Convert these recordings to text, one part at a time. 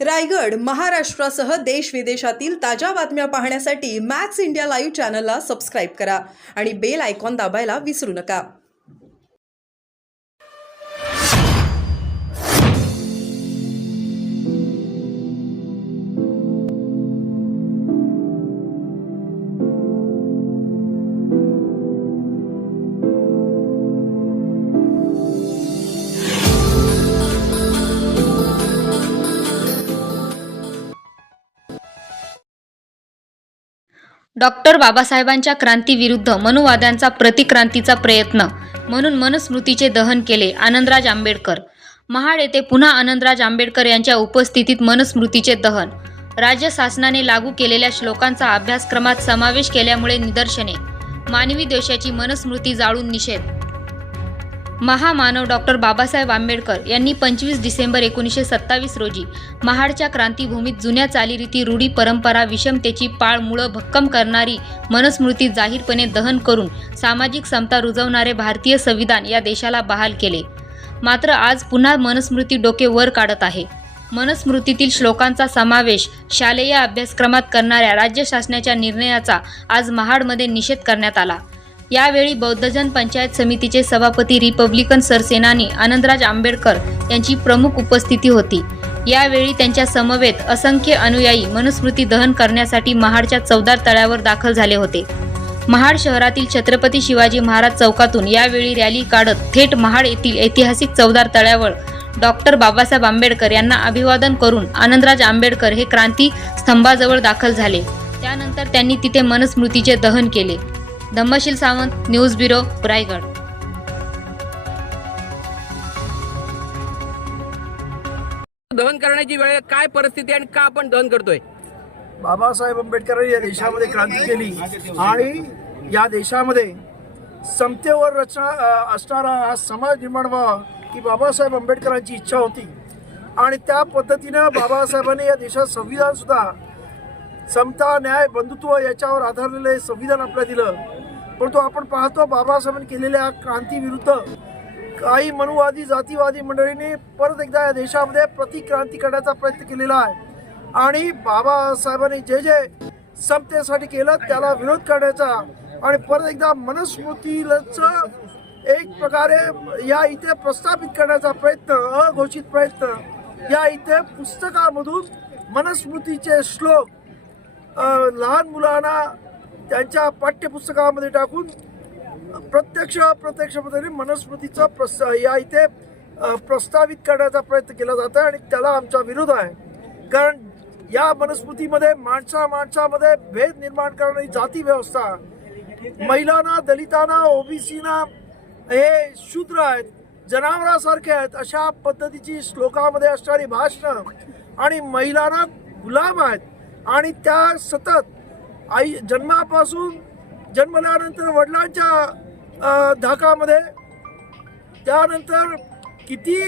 रायगड, महाराष्ट्रासह देश विदेशातील ताज्या बातम्या पाहण्यासाठी मॅक्स इंडिया लाईव्ह चॅनलला सबस्क्राईब करा आणि बेल आयकॉन दाबायला विसरू नका. डॉक्टर बाबासाहेबांच्या क्रांतीविरुद्ध मनुवाद्यांचा प्रतिक्रांतीचा प्रयत्न म्हणून मनुस्मृतीचे दहन केले. आनंदराज आंबेडकर. महाड येथे पुन्हा आनंदराज आंबेडकर यांच्या उपस्थितीत मनुस्मृतीचे दहन. राज्य शासनाने लागू केलेल्या श्लोकांचा अभ्यासक्रमात समावेश केल्यामुळे निदर्शने. मानवी द्वेषाची मनुस्मृती जाळून निषेध. महामानव डॉक्टर बाबासाहेब आंबेडकर यांनी 25 डिसेंबर 1927 रोजी महाडच्या क्रांतीभूमीत जुन्या चालीरीती, रूढी, परंपरा, विषमतेची पाळमुळं भक्कम करणारी मनुस्मृती जाहीरपणे दहन करून सामाजिक समता रुजवणारे भारतीय संविधान या देशाला बहाल केले. मात्र आज पुन्हा मनुस्मृती डोके वर काढत आहे. मनुस्मृतीतील श्लोकांचा समावेश शालेय अभ्यासक्रमात करणाऱ्या राज्य शासनाच्या निर्णयाचा आज महाडमध्ये निषेध करण्यात आला. यावेळी बौद्धजन पंचायत समितीचे सभापती रिपब्लिकन सरसेनानी आनंदराज आंबेडकर यांची प्रमुख उपस्थिती होती. यावेळी त्यांच्या समवेत असंख्य अनुयायी मनुस्मृती दहन करण्यासाठी महाडच्या चौदार तळ्यावर दाखल झाले होते. महाड शहरातील छत्रपती शिवाजी महाराज चौकातून यावेळी रॅली काढत थेट महाड येथील ऐतिहासिक चौदार तळ्यावर डॉक्टर बाबासाहेब आंबेडकर यांना अभिवादन करून आनंदराज आंबेडकर हे क्रांती स्तंभाजवळ दाखल झाले. त्यानंतर त्यांनी तिथे मनुस्मृतीचे दहन केले. Dhammasheel Sawant, news bureau, Raigad. दहन करण्याची वेळ काय परिस्थिती आणि का आपण दहन करतोय? बाबासाहेब आंबेडकरांनी या देशामध्ये क्रांती केली आणि या देशामध्ये समतेवर असणारा हा समाज निर्माण व्हावा ही बाबासाहेब आंबेडकरांची इच्छा होती. आणि त्या पद्धतीनं बाबासाहेबांनी या देशात संविधान सुद्धा समता, न्याय, बंधुत्व याच्यावर आधारलेले संविधान आपल्याला दिलं. परंतु आपण पाहतो बाबासाहेबांनी केलेल्या क्रांतीविरुद्ध काही मनुवादी, जातीवादी मंडळींनी परत एकदा या देशामध्ये प्रतिक्रांती करण्याचा प्रयत्न केलेला आहे. आणि बाबासाहेबांनी जे जे समतेसाठी केलं त्याला विरोध करण्याचा आणि परत एकदा मनुस्मृतीचं एक प्रकारे या इथे प्रस्थापित करण्याचा प्रयत्न, अघोषित प्रयत्न, या इथे पुस्तकामधून मनुस्मृतीचे श्लोक लहान मुलांना त्यांच्या पाठ्यपुस्तकामध्ये टाकून प्रत्यक्ष पद्धतीने मनुस्मृतीचं या इथे प्रस्तावित करण्याचा प्रयत्न केला जातो आणि त्याला आमचा विरोध आहे. कारण या मनुस्मृतीमध्ये माणसामध्ये भेद निर्माण करणारी जाती व्यवस्था, महिलांना, दलितांना, ओबीसीना हे शूद्र आहेत, जनावरांसारखे आहेत अशा पद्धतीची श्लोकामध्ये असणारी भाषणं आणि महिलांना गुलाम आहेत. आणि त्या सतत आई जन्मापासून जन्मल्यानंतर वडिलांच्या धाकामध्ये, त्यानंतर किती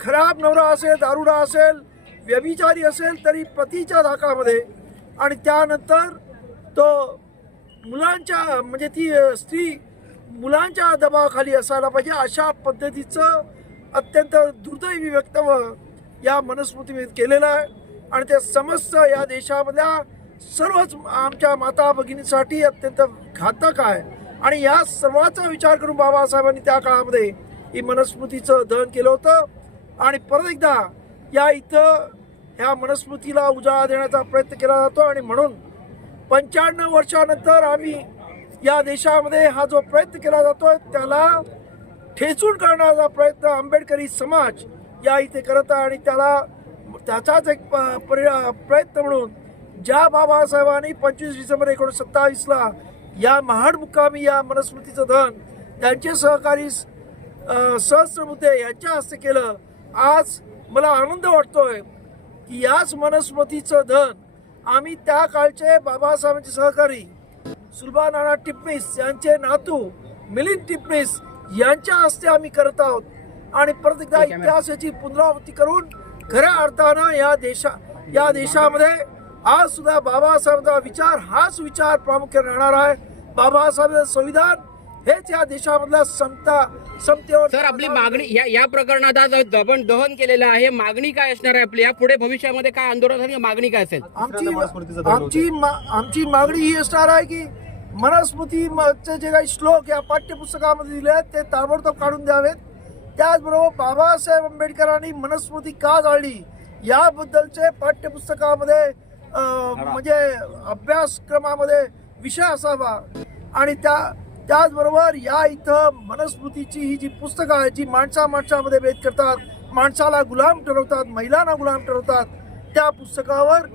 खराब नवरा असेल, दारुडा असेल, व्यभिचारी असेल तरी पतीच्या धाकामध्ये, आणि त्यानंतर तो मुलांच्या म्हणजे ती स्त्री मुलांच्या दबावाखाली असायला पाहिजे अशा पद्धतीचं अत्यंत दुर्दैवी वक्तव्य या मनुस्मृतीमध्ये केलेलं आहे. आणि ते समस्त या देशामधल्या सर्वच आमच्या माता भगिनींसाठी अत्यंत घातक आहे. आणि या सर्वाचा विचार करून बाबासाहेबांनी त्या काळामध्ये ही मनुस्मृतीचं दहन केलं होतं. आणि परत एकदा या इथं ह्या मनुस्मृतीला उजाळा देण्याचा प्रयत्न केला जातो. आणि म्हणून 95 वर्षानंतर आम्ही या देशामध्ये हा जो प्रयत्न केला जातो त्याला ठेचून करण्याचा प्रयत्न आंबेडकरी समाज या इथे करत आहे. आणि त्याचाच एक प्रयत्न म्हणून ज्या बाबासाहेबांनी 25 डिसेंबर 1927 या महाड मुक्कामी या मनुस्मृतीचं दहन त्यांचे सहकारी सहस्त्रबुद्धे यांच्या हस्ते केलं. आज मला आनंद वाटतोय की याच मनुस्मृतीचं दहन आम्ही त्या काळचे बाबासाहेबांचे सहकारी सुलभा नाना टिपणीस यांचे नातू मिलिंद टिपणीस यांच्या हस्ते आम्ही करत आहोत. आणि परत एकदा इतिहासाची पुनरावृत्ती करून खऱ्या अर्थानं या देशामध्ये आज सुद्धा बाबासाहेबांचा विचार हाच विचार प्रामुख्याने राहणार आहे. बाबासाहेबांचं संविधान हेच या देशामधला समता समतेवर सर आपली मागणी या प्रकरणात आज आपण दहन केलेलं आहे, मागणी काय असणार आहे आपली, या पुढे भविष्यामध्ये काय आंदोलन आणि मागणी काय असेल? आमची मागणी ही असणार आहे की मनुस्मृतीचे जे काही श्लोक या पाठ्यपुस्तकामध्ये दिले आहेत ते ताबडतोब काढून द्यावेत. त्याचबरोबर बाबासाहेब आंबेडकरांनी मनुस्मृती का जाळली याबद्दलचे पाठ्यपुस्तकामध्ये म्हणजे अभ्यासक्रमामध्ये विषय असावा. आणि त्याचबरोबर या इथं मनुस्मृतीची ही जी पुस्तकं आहेत जी माणसामध्ये भेद करतात, माणसाला गुलाम ठरवतात, महिलांना गुलाम ठरवतात, त्या पुस्तकावर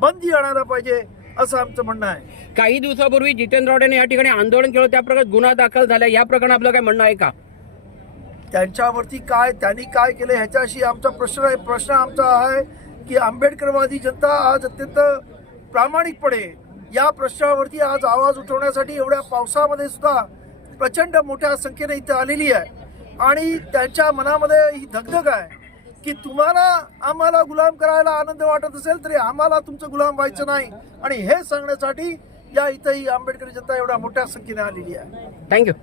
बंदी आणायला पाहिजे असं आमचं म्हणणं आहे. काही दिवसापूर्वी जितेंद्र राऊत या ठिकाणी आंदोलन केलं, त्या प्रकारे गुन्हा दाखल झाला, या प्रकरणात आपलं काय म्हणणं आहे का? त्यांच्यावरती त्यांनी काय केलं ह्याच्याशी आमचा प्रश्न आमचा आहे की आंबेडकरवादी जनता आज अत्यंत प्रामाणिकपणे या प्रश्नावरती आज आवाज उठवण्यासाठी एवढ्या पावसामध्ये सुद्धा प्रचंड मोठ्या संख्येने इथे आलेली आहे. आणि त्यांच्या मनामध्ये ही धगधग आहे की तुम्हाला आम्हाला गुलाम करायला आनंद वाटत असेल तरी आम्हाला तुमचं गुलाम व्हायचं नाही. आणि हे सांगण्यासाठी या इथं ही आंबेडकरी जनता एवढ्या मोठ्या संख्येने आलेली आहे. थँक्यू.